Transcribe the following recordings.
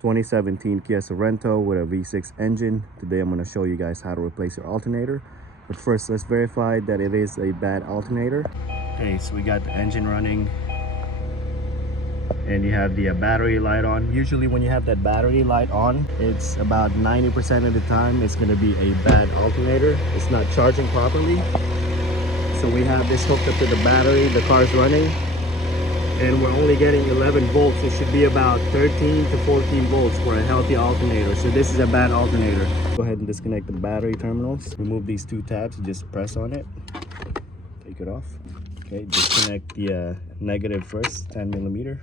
2017 Kia Sorento with a V6 engine. Today I'm going to show you guys how to replace your alternator. But first, let's verify that it is a bad alternator. Okay, so we got the engine running and you have the battery light on. Usually when you have that battery light on, it's about 90% of the time it's going to be a bad alternator. It's not charging properly. So we have this hooked up to the battery, the car's running, and we're only getting 11 volts. It should be about 13 to 14 volts for a healthy alternator. So this is a bad alternator. Go ahead and disconnect the battery terminals. Remove these two tabs, just press on it, take it off. Okay, disconnect the negative first, 10 millimeter.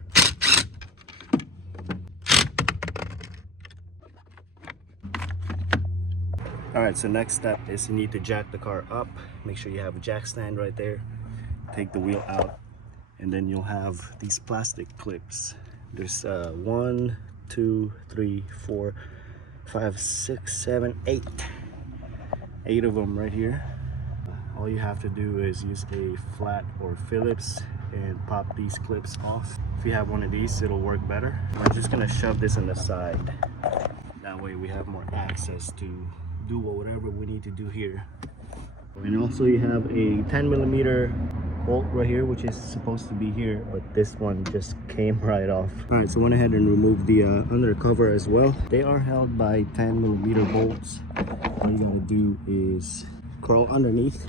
All right, so next step is you need to jack the car up. Make sure you have a jack stand right there. Take the wheel out, and then you'll have these plastic clips. There's 1, 2, 3, 4, 5, 6, 7, 8. 8 of them right here. All you have to do is use a flat or Phillips and pop these clips off. If you have one of these, it'll work better. I'm just gonna shove this on the side. That way we have more access to do whatever we need to do here. And also you have a 10 millimeter bolt right here, which is supposed to be here, but this one just came right off. All right, so went ahead and removed the under cover as well. They are held by 10 millimeter bolts. All you gotta do is crawl underneath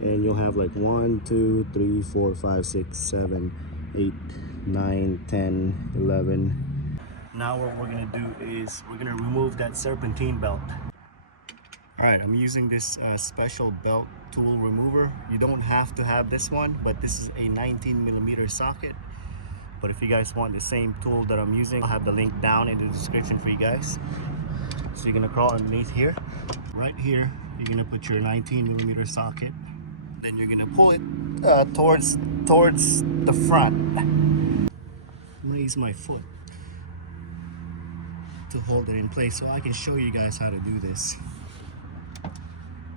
and you'll have like 1, 2, 3, 4, 5, 6, 7, 8, 9, 10, 11. Now what we're gonna do is we're gonna remove that serpentine belt. All right, I'm using this special belt tool remover. You don't have to have this one, but this is a 19 millimeter socket. But if you guys want the same tool that I'm using, I'll have the link down in the description for you guys. So you're gonna crawl underneath here. Right here, you're gonna put your 19 millimeter socket. Then you're gonna pull it towards the front. I'm gonna use my foot to hold it in place so I can show you guys how to do this.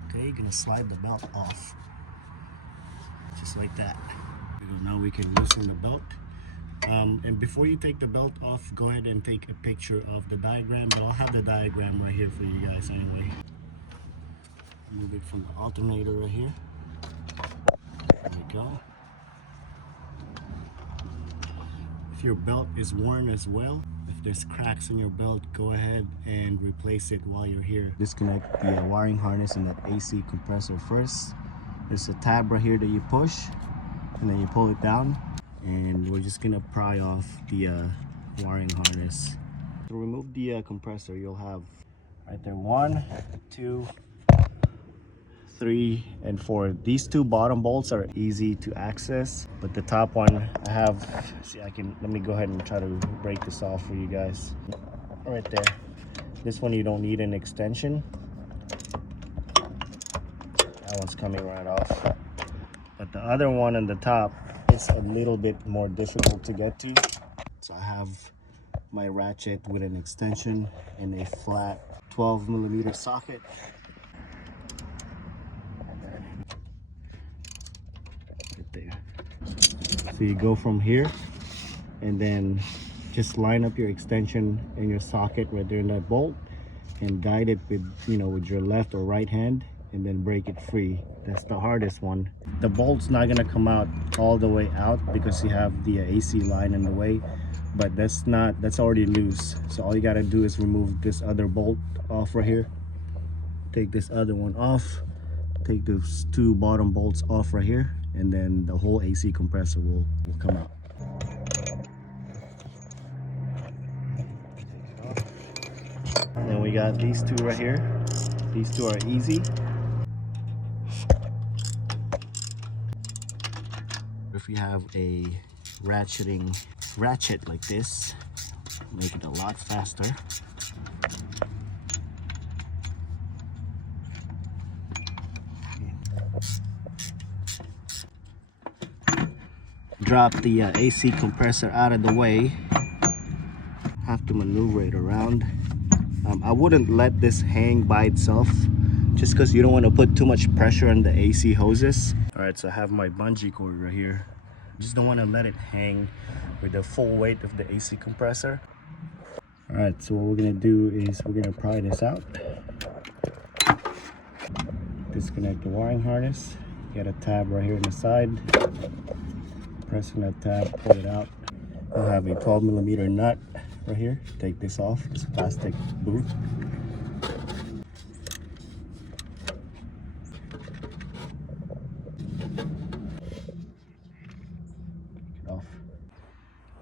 Okay, you're gonna slide the belt off just like that. Now we can loosen the belt, and before you take the belt off, go ahead and take a picture of the diagram, but I'll have the diagram right here for you guys anyway. Move it from the alternator right here. There we go. If your belt is worn as well, if there's cracks in your belt, go ahead and replace it while you're here. Disconnect the wiring harness and that AC compressor first. There's a tab right here that you push and then you pull it down, and we're just gonna pry off the wiring harness. To remove the compressor, you'll have right there 1, 2, 3, and 4. These two bottom bolts are easy to access, but the top one I have, see, let me go ahead and try to break this off for you guys. Right there. This one you don't need an extension. That one's coming right off. But the other one on the top is a little bit more difficult to get to. So I have my ratchet with an extension and a flat 12 millimeter socket. There. So you go from here and then just line up your extension and your socket right there in that bolt and guide it with, with your left or right hand, and then break it free. That's the hardest one. The bolt's not gonna come out all the way out because you have the AC line in the way, but that's already loose. So all you gotta do is remove this other bolt off right here, take this other one off, take those two bottom bolts off right here, and then the whole AC compressor will come out. And then we got these two right here. These two are easy. If you have a ratchet like this, make it a lot faster. Drop the AC compressor out of the way. Have to maneuver it around. I wouldn't let this hang by itself just because you don't want to put too much pressure on the AC hoses. All right, so I have my bungee cord right here. Just don't want to let it hang with the full weight of the AC compressor. All right, so what we're gonna do is we're gonna pry this out. Disconnect the wiring harness. You got a tab right here on the side. Pressing that tab, pull it out. We'll have a 12mm nut right here. Take this off, this plastic boot. Take it off.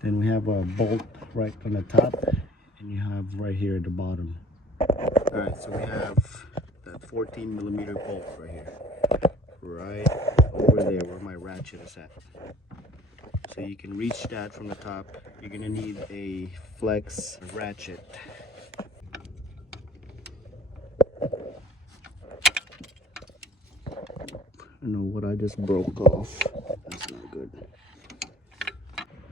Then we have a bolt right on the top, and you have right here at the bottom. All right, so we have that 14mm bolt right here, right over there where my ratchet is at. So you can reach that from the top. You're gonna need a flex ratchet. I don't know what I just broke off. That's not good.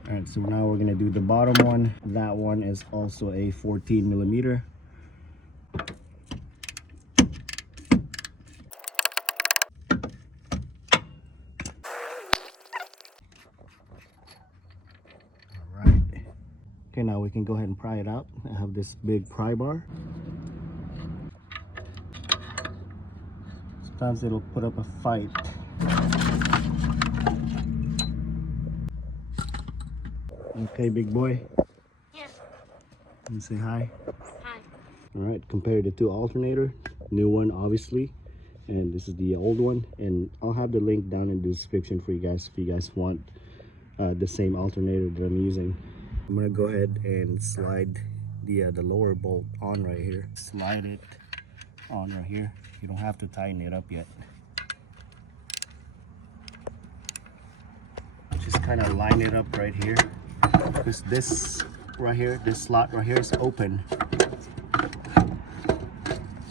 All right, so now we're gonna do the bottom one. That one is also a 14mm. All right. Okay, now we can go ahead and pry it out. I have this big pry bar. Sometimes it'll put up a fight. Okay, big boy. Yeah. You say hi. Hi. All right, compare the two alternator. New one, obviously, and this is the old one. And I'll have the link down in the description for you guys if you guys want the same alternator that I'm using. I'm gonna go ahead and slide the lower bolt on right here. Slide it on right here. You don't have to tighten it up yet. Just kind of line it up right here, because this right here, this slot right here is open.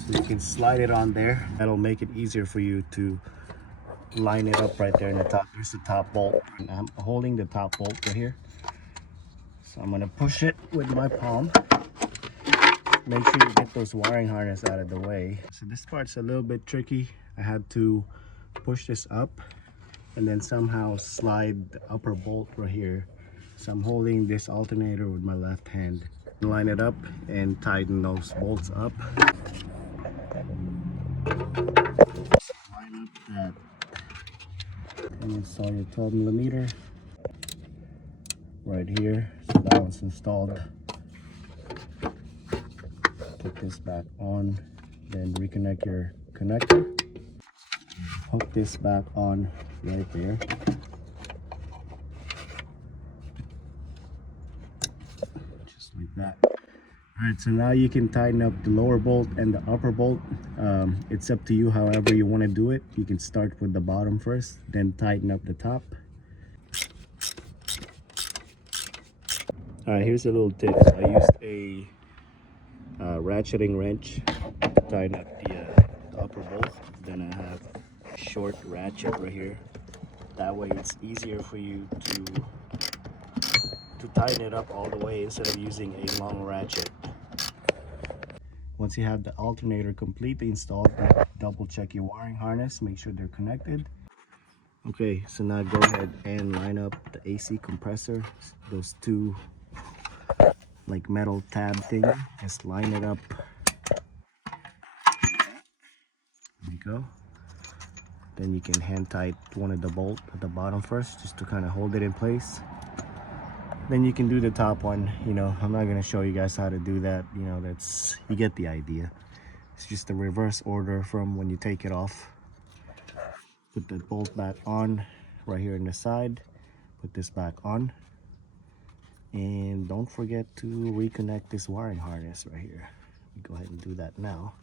So you can slide it on there. That'll make it easier for you to line it up right there in the top. Here's the top bolt. And I'm holding the top bolt right here. So I'm gonna push it with my palm. Make sure you get those wiring harness out of the way. So this part's a little bit tricky. I had to push this up and then somehow slide the upper bolt right here. So I'm holding this alternator with my left hand. Line it up and tighten those bolts up. Line up that. And install your 12mm right here. So that one's installed. Put this back on, then reconnect your connector. Hook this back on right there. Just like that. All right, so now you can tighten up the lower bolt and the upper bolt. It's up to you however you want to do it. You can start with the bottom first, then tighten up the top. All right, here's a little tip. I used a ratcheting wrench to tighten up the upper bolt. Then I have a short ratchet right here. That way it's easier for you to tighten it up all the way instead of using a long ratchet. Once you have the alternator completely installed, double check your wiring harness, make sure they're connected. Okay, so now go ahead and line up the AC compressor. Those two like metal tab thing, just line it up. There you go. Then you can hand tight one of the bolt at the bottom first, just to kind of hold it in place. Then you can do the top one. You know, I'm not going to show you guys how to do that. You know, that's, you get the idea. It's just a reverse order from when you take it off. Put the bolt back on right here on the side. Put this back on. And don't forget to reconnect this wiring harness right here. Go ahead and do that now.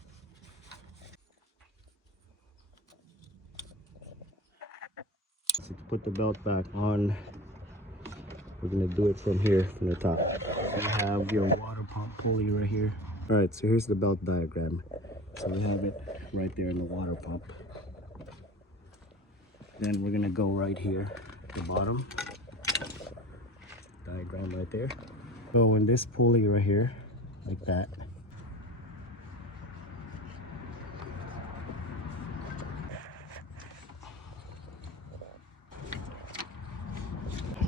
So to put the belt back on, we're gonna do it from here, from the top. You have your water pump pulley right here. All right, so here's the belt diagram. So we have it right there in the water pump. Then we're gonna go right here at the bottom. Diagram right there. So in this pulley right here, like that.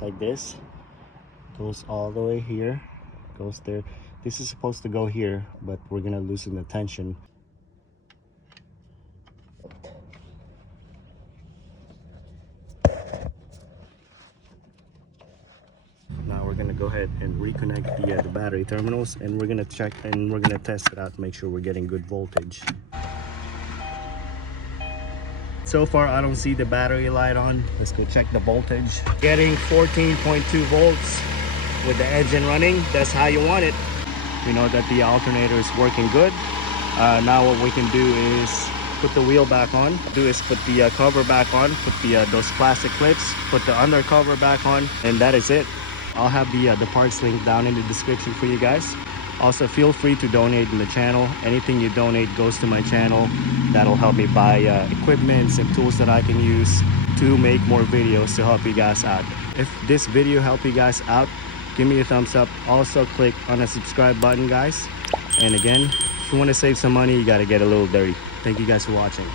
Like this. Goes all the way here. goes there. This is supposed to go here, but we're gonna loosen the tension. Now we're gonna go ahead and reconnect the battery terminals, and we're gonna check and we're gonna test it out to make sure we're getting good voltage. So far I don't see the battery light on. Let's go check the voltage. Getting 14.2 volts with the engine running. That's how you want it. We know that the alternator is working good. Now what we can do is put the wheel back on. Put the cover back on, put those plastic clips, put the undercover back on, and that is it. I'll have the parts link down in the description for you guys. Also, feel free to donate in the channel. Anything you donate goes to my channel. That'll help me buy equipments and tools that I can use to make more videos to help you guys out. If this video helped you guys out, give me a thumbs up. Also, click on the subscribe button, guys. And again, if you want to save some money, you got to get a little dirty. Thank you guys for watching.